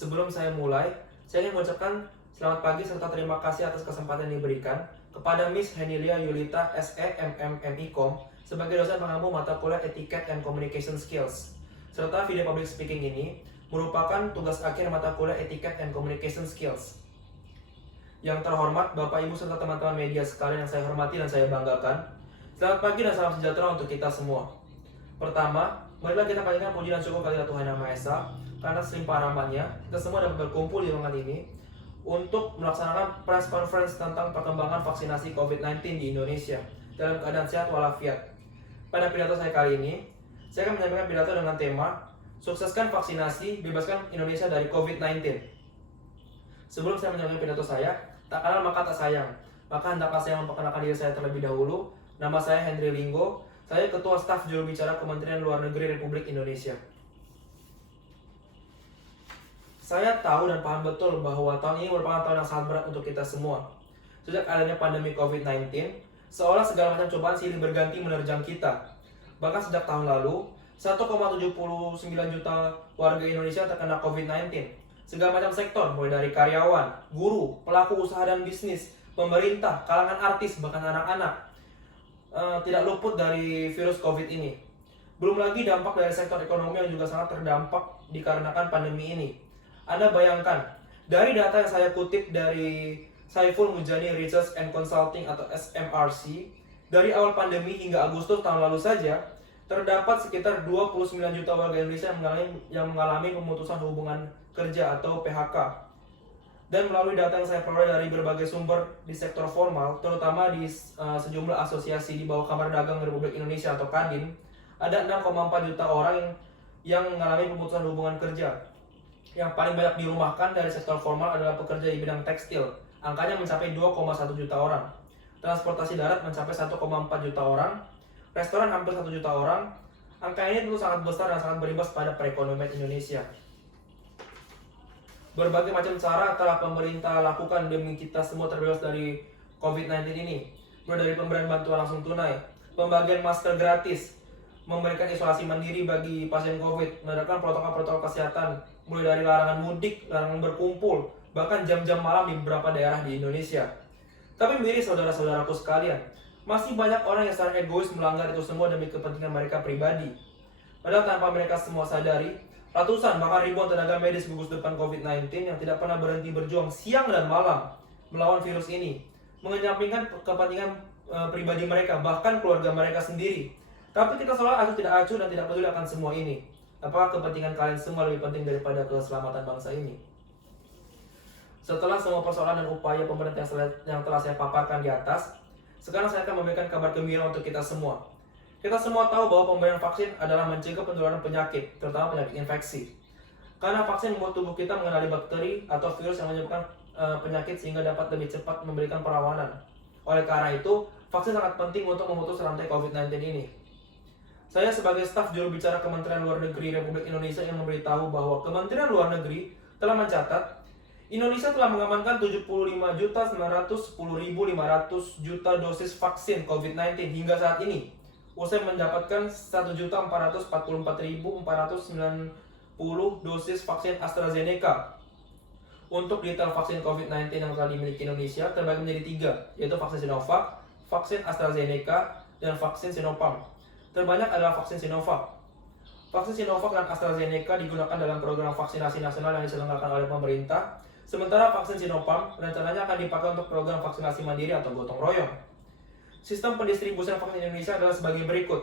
Sebelum saya mulai, saya ingin mengucapkan selamat pagi serta terima kasih atas kesempatan yang diberikan kepada Miss Henilia Yulita SEMMMIKOM sebagai dosen pengampu mata kuliah Etiquette and Communication Skills. Serta video public speaking ini merupakan tugas akhir mata kuliah Etiquette and Communication Skills. Yang terhormat Bapak Ibu serta teman-teman media sekalian yang saya hormati dan saya banggakan, selamat pagi dan salam sejahtera untuk kita semua. Pertama, marilah kita panjatkan puji dan syukur kepada Tuhan Yang Maha Esa karena selimpah rahmat-Nya kita semua dapat berkumpul di ruangan ini untuk melaksanakan press conference tentang perkembangan vaksinasi COVID-19 di Indonesia dalam keadaan sehat walafiat. Pada pidato saya kali ini, saya akan menyampaikan pidato dengan tema Sukseskan Vaksinasi, Bebaskan Indonesia dari COVID-19. Sebelum saya menyampaikan pidato saya, tak kenal maka tak sayang. Maka hendaklah saya memperkenalkan diri saya terlebih dahulu. Nama saya Henry Linggo. Saya Ketua Staf Juru Bicara Kementerian Luar Negeri Republik Indonesia. Saya tahu dan paham betul bahwa tahun ini merupakan tahun yang sangat berat untuk kita semua. Sejak adanya pandemi COVID-19, seolah segala macam cobaan silih berganti menerjang kita. Bahkan sejak tahun lalu, 1,79 juta warga Indonesia terkena COVID-19. Segala macam sektor, mulai dari karyawan, guru, pelaku usaha dan bisnis, pemerintah, kalangan artis, bahkan anak-anak, tidak luput dari virus COVID ini. Belum lagi dampak dari sektor ekonomi yang juga sangat terdampak dikarenakan pandemi ini. Anda bayangkan, dari data yang saya kutip dari Saiful Mujani Research and Consulting atau SMRC, dari awal pandemi hingga Agustus tahun lalu saja, terdapat sekitar 29 juta warga Indonesia yang mengalami pemutusan hubungan kerja atau PHK. Dan melalui data yang saya peroleh dari berbagai sumber di sektor formal, terutama di sejumlah asosiasi di bawah Kamar Dagang Republik Indonesia atau Kadin, ada 6,4 juta orang yang mengalami pemutusan hubungan kerja. Yang paling banyak dirumahkan dari sektor formal adalah pekerja di bidang tekstil. Angkanya mencapai 2,1 juta orang. Transportasi darat mencapai 1,4 juta orang. Restoran hampir 1 juta orang. Angka ini tentu sangat besar dan sangat berimbas pada perekonomian Indonesia. Berbagai macam cara telah pemerintah lakukan demi kita semua terbebas dari COVID-19 ini. Mulai dari pemberian bantuan langsung tunai, pembagian masker gratis, memberikan isolasi mandiri bagi pasien COVID, menerapkan protokol-protokol kesehatan, mulai dari larangan mudik, larangan berkumpul, bahkan jam-jam malam di beberapa daerah di Indonesia. Tapi miris saudara-saudaraku sekalian, masih banyak orang yang secara egois melanggar itu semua demi kepentingan mereka pribadi. Padahal tanpa mereka semua sadari, ratusan bahkan ribuan tenaga medis gugus depan COVID-19 yang tidak pernah berhenti berjuang siang dan malam melawan virus ini, mengesampingkan kepentingan pribadi mereka, bahkan keluarga mereka sendiri. Tapi kita seolah acuh tidak acuh dan tidak peduli akan semua ini. Apakah kepentingan kalian semua lebih penting daripada keselamatan bangsa ini? Setelah semua persoalan dan upaya pemerintah yang telah saya paparkan di atas, sekarang saya akan memberikan kabar gembira untuk kita semua. Kita semua tahu bahwa pemberian vaksin adalah mencegah penularan penyakit, terutama penyakit infeksi. Karena vaksin membuat tubuh kita mengenali bakteri atau virus yang menyebabkan penyakit sehingga dapat lebih cepat memberikan perlawanan. Oleh karena itu, vaksin sangat penting untuk memutus rantai COVID-19 ini. Saya sebagai staf juru bicara Kementerian Luar Negeri Republik Indonesia yang memberitahu bahwa Kementerian Luar Negeri telah mencatat Indonesia telah mengamankan 75.910.500 juta dosis vaksin COVID-19 hingga saat ini, usai mendapatkan 1.444.490 dosis vaksin AstraZeneca. Untuk detail vaksin COVID-19 yang telah dimiliki Indonesia terbagi menjadi 3, yaitu vaksin Sinovac, vaksin AstraZeneca, dan vaksin Sinopharm. Terbanyak adalah vaksin Sinovac. Vaksin Sinovac dan AstraZeneca digunakan dalam program vaksinasi nasional yang diselenggarakan oleh pemerintah, sementara vaksin Sinopharm rencananya akan dipakai untuk program vaksinasi mandiri atau gotong royong. Sistem pendistribusian vaksin Indonesia adalah sebagai berikut.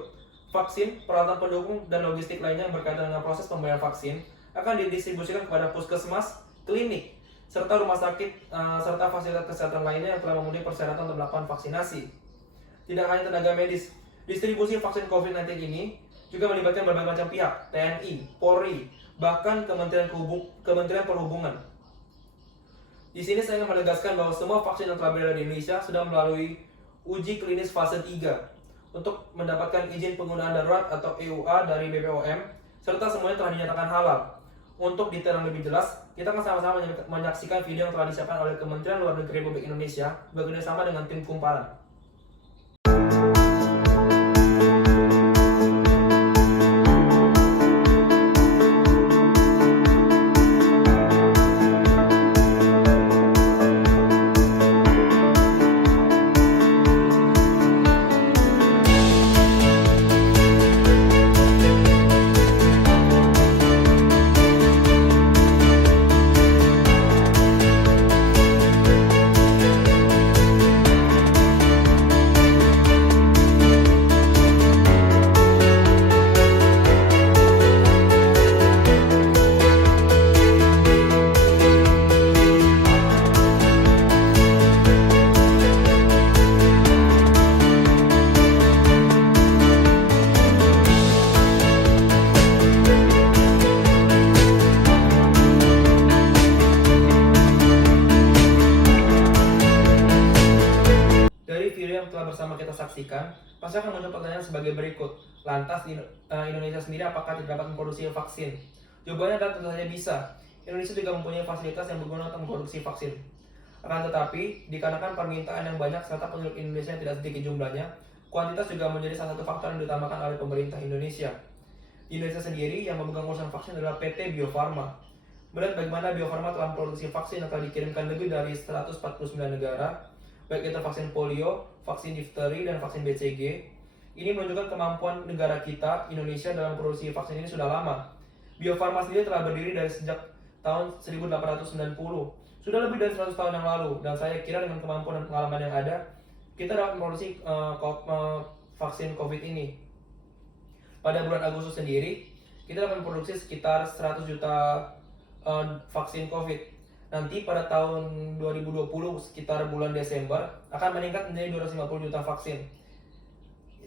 Vaksin, peralatan pendukung, dan logistik lainnya yang berkaitan dengan proses pemberian vaksin akan didistribusikan kepada puskesmas, klinik, serta rumah sakit, serta fasilitas kesehatan lainnya yang telah memenuhi persyaratan untuk melakukan vaksinasi. Tidak hanya tenaga medis, distribusi vaksin COVID-19 ini juga melibatkan berbagai macam pihak, TNI, Polri, bahkan Kementerian Perhubungan. Di sini saya ingin menegaskan bahwa semua vaksin yang telah beredar di Indonesia sudah melalui uji klinis fase 3 untuk mendapatkan izin penggunaan darurat atau EUA dari BPOM, serta semuanya telah dinyatakan halal. Untuk detail yang lebih jelas, kita akan sama-sama menyaksikan video yang telah disiapkan oleh Kementerian Luar Negeri Republik Indonesia bekerjasama dengan tim Kumparan. dipastikan, pasti akan muncul pertanyaan sebagai berikut. Lantas Indonesia sendiri apakah tidak dapat memproduksi vaksin? Jawabannya adalah tentu saja bisa. Indonesia juga mempunyai fasilitas yang berguna untuk memproduksi vaksin. Akan tetapi, dikarenakan permintaan yang banyak serta penduduk Indonesia yang tidak sedikit jumlahnya, kuantitas juga menjadi salah satu faktor yang diutamakan oleh pemerintah Indonesia. Di Indonesia sendiri, yang memegang urusan vaksin adalah PT Bio Farma. Melihat bagaimana Bio Farma telah memproduksi vaksin yang telah dikirimkan lebih dari 149 negara, baik itu vaksin polio, vaksin difteri, dan vaksin BCG, ini menunjukkan kemampuan negara kita, Indonesia, dalam produksi vaksin ini sudah lama. Bio Farma sendiri telah berdiri dari sejak tahun 1890. Sudah lebih dari 100 tahun yang lalu, dan saya kira dengan kemampuan dan pengalaman yang ada, kita dapat memproduksi vaksin COVID ini. Pada bulan Agustus sendiri, kita dapat memproduksi sekitar 100 juta vaksin COVID. Nanti pada tahun 2020, sekitar bulan Desember, akan meningkat menjadi 250 juta vaksin.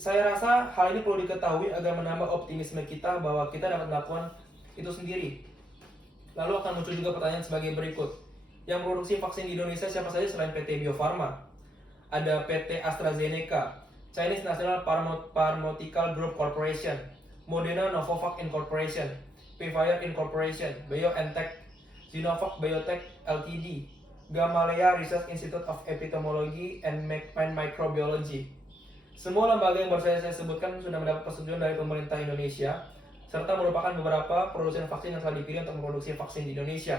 Saya rasa hal ini perlu diketahui agar menambah optimisme kita bahwa kita dapat melakukan itu sendiri. Lalu akan muncul juga pertanyaan sebagai berikut. Yang produksi vaksin di Indonesia siapa saja selain PT Bio Farma? Ada PT AstraZeneca, Chinese National Pharmaceutical Group Corporation, Moderna Novavax Incorporation, Pfizer Incorporation, BioNTech, Sinovac Biotech Ltd, Gamaleya Research Institute of Epidemiology and Microbiology. Semua lembaga yang baru saya sebutkan sudah mendapat persetujuan dari pemerintah Indonesia, serta merupakan beberapa produsen vaksin yang telah dipilih untuk memproduksi vaksin di Indonesia.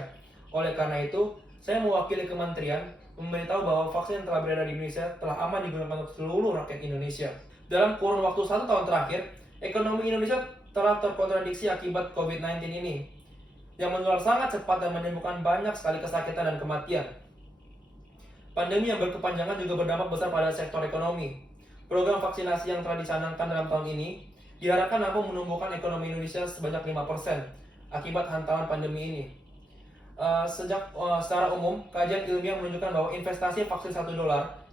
Oleh karena itu, saya mewakili kementerian memberitahu bahwa vaksin yang telah beredar di Indonesia telah aman digunakan untuk seluruh rakyat Indonesia. Dalam kurun waktu 1 tahun terakhir, ekonomi Indonesia telah terkontradiksi akibat COVID-19 ini, yang menular sangat cepat dan menimbulkan banyak sekali kesakitan dan kematian. Pandemi yang berkepanjangan juga berdampak besar pada sektor ekonomi. Program vaksinasi yang telah dicanangkan dalam tahun ini diharapkan mampu menumbuhkan ekonomi Indonesia sebanyak 5% akibat hantaman pandemi ini. Secara umum, kajian ilmiah menunjukkan bahwa investasi vaksin $1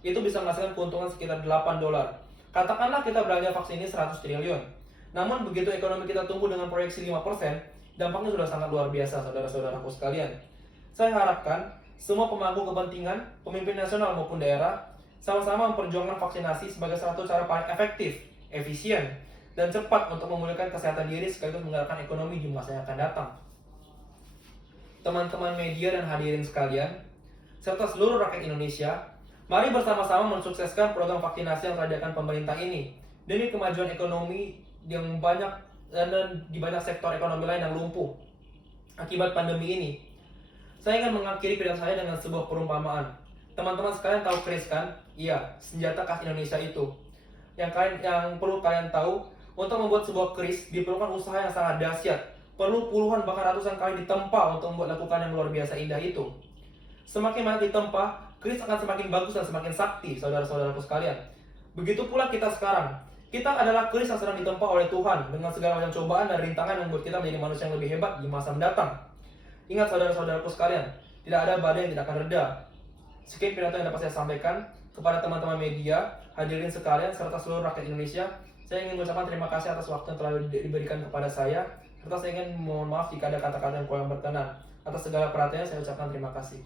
itu bisa menghasilkan keuntungan sekitar $8. Katakanlah kita belanja vaksin ini 100 triliun. Namun begitu ekonomi kita tumbuh dengan proyeksi 5%, dampaknya sudah sangat luar biasa, saudara-saudaraku sekalian. Saya harapkan semua pemangku kepentingan, pemimpin nasional maupun daerah, sama-sama memperjuangkan vaksinasi sebagai satu cara paling efektif, efisien, dan cepat untuk memulihkan kesehatan diri sekaligus menggerakkan ekonomi di masa yang akan datang. Teman-teman media dan hadirin sekalian, serta seluruh rakyat Indonesia, mari bersama-sama mensukseskan program vaksinasi yang telah diadakan pemerintah ini demi kemajuan ekonomi yang banyak dan di banyak sektor ekonomi lain yang lumpuh akibat pandemi ini. Saya ingin mengakhiri pidato saya dengan sebuah perumpamaan. Teman-teman sekalian tahu keris kan? Iya, senjata khas Indonesia itu. Yang perlu kalian tahu, untuk membuat sebuah keris diperlukan usaha yang sangat dahsyat. Perlu puluhan bahkan ratusan kali ditempa untuk membuat lakukan yang luar biasa indah itu. Semakin banyak ditempa, keris akan semakin bagus dan semakin sakti, saudara-saudaraku sekalian. Begitu pula kita sekarang. Kita adalah keris yang sedang ditempa oleh Tuhan dengan segala macam cobaan dan rintangan yang membuat kita menjadi manusia yang lebih hebat di masa mendatang. Ingat saudara-saudaraku sekalian, tidak ada badai yang tidak akan reda. Sekian pidato yang dapat saya sampaikan kepada teman-teman media, hadirin sekalian, serta seluruh rakyat Indonesia. Saya ingin mengucapkan terima kasih atas waktu yang telah diberikan kepada saya. Serta saya ingin mohon maaf jika ada kata-kata yang kurang berkenan. Atas segala perhatiannya saya ucapkan terima kasih.